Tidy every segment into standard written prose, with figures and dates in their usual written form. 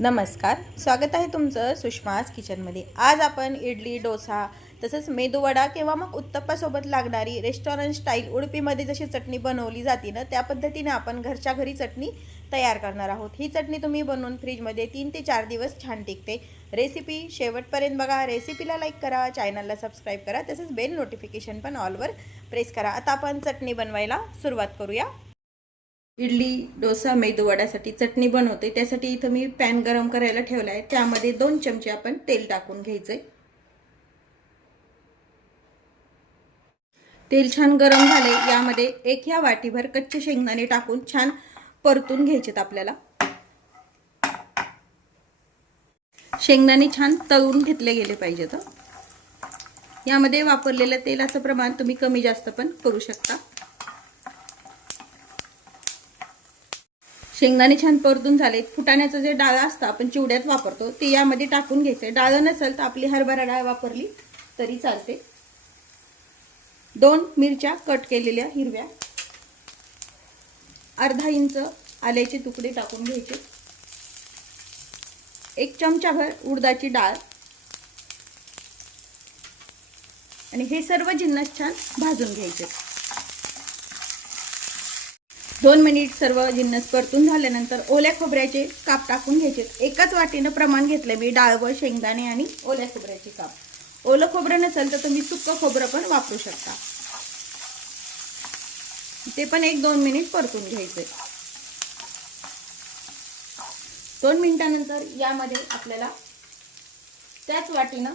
नमस्कार, स्वागत आहे तुमचं सुषमाज किचनमध्ये। आज आपण इडली, डोसा तसंच मेदूवडा किंवा मग उत्तप्पासोबत लागणारी रेस्टॉरंट स्टाईल उडुपीमध्ये जशी चटणी बनवली जाते ना, त्या पद्धतीने आपण घरच्या घरी चटणी तयार करणार आहोत। ही चटणी तुम्ही बनवून फ्रीजमध्ये 3 ते 4 दिवस छान टिकते। रेसिपी शेवटपर्यंत बघा। रेसिपीला लाईक करा, चॅनलला सबस्क्राईब करा, तसंच बेल नोटिफिकेशन पण ऑलवर प्रेस करा। आता आपण चटणी बनवायला सुरुवात करूया। इडली, डोसा, मेदूवड्यासाठी चटणी बनवते। त्यासाठी इथं मी पॅन गरम करायला ठेवला आहे। त्यामध्ये 2 चमचे आपण तेल टाकून घ्यायचे। तेल छान गरम झाले, यामध्ये 1 वाटीभर कच्चे शेंगदाणे टाकून छान परतून घ्यायचेत आपल्याला। शेंगदाणे छान तळून घेतले गेले पाहिजेत। यामध्ये वापरलेल्या तेलाचं प्रमाण तुम्ही कमी जास्त पण करू शकता। शेंगदाणे छान परतून झाले। फुटाण्याचं जे डाळ असतं आपण चिवड्यात वापरतो ते यामध्ये टाकून घ्यायचे। डाळ नसेल तर आपली हरभरा डाळ वापरली तरी चालते। 2 मिरच्या कट केलेल्या हिरव्या, अर्धा इंच आल्याचे तुकडे टाकून घ्यायचे। 1 चमचाभर उडदाची डाळ आणि हे सर्व जिन्नस छान भाजून घ्यायचे। 2 मिनिट सर्व जिन्नस परतून झाल्यानंतर ओल्या खोबऱ्याचे काप टाकून घ्यायचे। एकाच वाटीने प्रमाण घेतले मी डाळ व शेंगदाणे आणि ओल्या खोबऱ्याचे काप। ओलं खोबरं नसेल तर तुम्ही सुक्क खोबरं पण वापरू शकता। ते पण 1-2 मिनिट परतून घ्यायचे। 2 मिनिटांनंतर यामध्ये आपल्याला त्याच वाटीने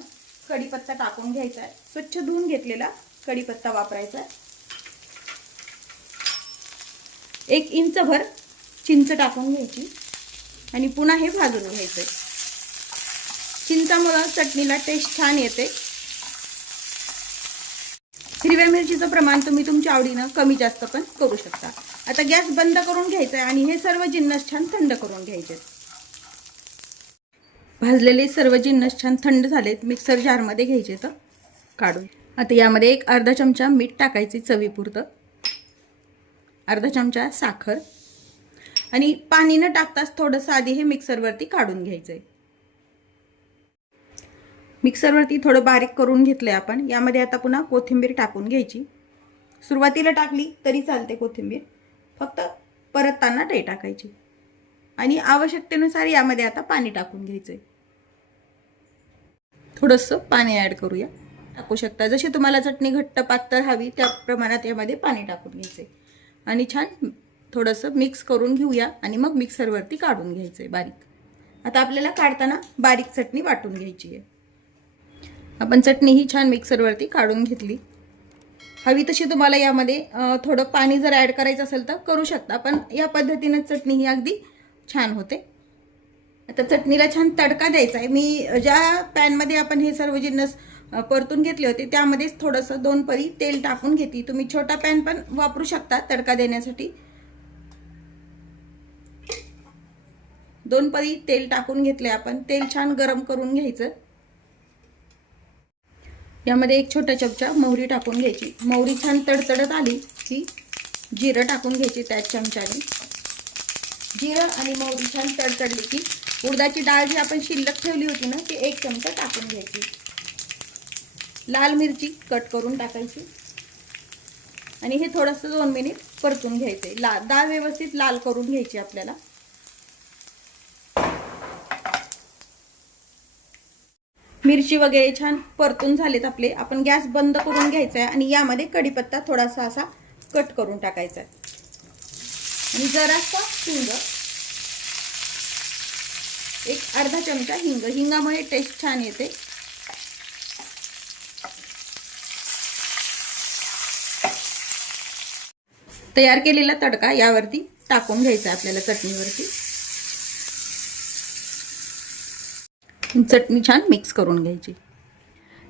कढीपत्ता टाकून घ्यायचा आहे। स्वच्छ धुवून घेतलेला कढीपत्ता वापरायचा आहे। 1 इंचभर चिंच टाकून घ्यायची आणि पुन्हा हे भाजून घ्यायचे। चिंचामुळे चटणीला टेस्ट छान येते। हिरव्या मिरचीचं प्रमाण तुम्ही तुमच्या आवडीने कमी जास्त पण करू शकता। आता गॅस बंद करून घ्यायचा आहे आणि हे सर्व जिन्नस छान थंड करून घ्यायचे। भाजलेले सर्व जिन्नस छान थंड झालेत। मिक्सर जारमध्ये घ्यायचे तर काढून। आता यामध्ये 1 अर्धा चमचा मीठ टाकायचे चवीपुरतं, अर्धा चमचा साखर आणि पाणी न टाकताच थोडंसं आधी हे मिक्सरवरती काढून घ्यायचंय। मिक्सरवरती थोडं बारीक करून घेतलंय आपण। यामध्ये आता पुन्हा कोथिंबीर टाकून घ्यायची। सुरुवातीला टाकली तरी चालते कोथिंबीर, फक्त परतताना नाही टाकायची। आणि आवश्यकतेनुसार यामध्ये आता पाणी टाकून घ्यायचंय। थोडंसं पाणी ऍड करूया, टाकू शकता जशी तुम्हाला चटणी घट्ट पातळ हवी त्या प्रमाणात यामध्ये पाणी टाकून घ्यायचंय आणि छान थोडंसं मिक्स करून घेऊया आणि मग मिक्सरवरती काढून घ्यायचंय बारीक। आता आपल्याला काढताना बारीक चटणी वाटून घ्यायची आहे। आपण चटणी ही छान मिक्सरवरती काढून घेतली। हवी तशी तुम्हाला यामध्ये थोडं पाणी जर ऍड करायचं असेल तर करू शकता, पण या पद्धतीने चटणी ही अगदी छान होते। आता चटणीला छान तडका द्यायचा आहे। मी ज्या पॅन मध्ये आपण हे सर्व जिन्नस परतून घेतले होते त्यामध्येच थोडंसं 2 पळी तेल टाकून घेतली। तुम्ही छोटा पॅन पण वापरू शकता तडका देण्यासाठी। 2 पळी तेल टाकून घेतले आपण। तेल छान गरम करून घ्यायचं। यामध्ये 1 छोटा चमचा मोहरी टाकून घ्यायची। मोहरी छान तडतडत आली की जिरं टाकून घ्यायची त्याच चमच्याने। जिरं आणि मोहरी छान तडतडली की उडदाची डाळ जी आपण शिल्लक ठेवली होती ना ती 1 चमचा टाकून घ्यायची। लाल मिरची कट करून टाकायची आणि हे थोडंसं 2 मिनिट परतून घ्यायचे। डाळ व्यवस्थित लाल करून घ्यायची आपल्याला। मिरची वगैरे छान परतून झालेत आपले। आपण गॅस बंद करून घ्यायचा आहे आणि यामध्ये कढीपत्ता थोडासा असा कट करून टाकायचा आहे आणि जरासा हिंग, 1 अर्धा चमचा हिंग। हिंगामुळे टेस्ट छान येते। तयार केलेला तडका यावरती टाकून घ्यायचा आपल्याला चटणीवरती। चटणी छान मिक्स करून घ्यायची।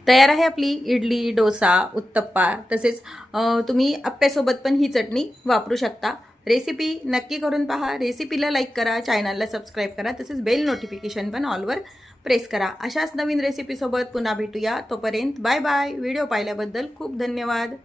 तयार आहे आपली इडली, डोसा, उत्तप्पा तसेच तुम्ही अप्प्यासोबत पण ही चटणी वापरू शकता। रेसिपी नक्की करून पहा। रेसिपीला लाईक करा, चॅनलला सबस्क्राईब करा, तसेच बेल नोटिफिकेशन पण ऑलवर प्रेस करा। अशाच नवीन रेसिपीसोबत पुन्हा भेटूया। तोपर्यंत बाय बाय। व्हिडिओ पाहिल्याबद्दल खूप धन्यवाद।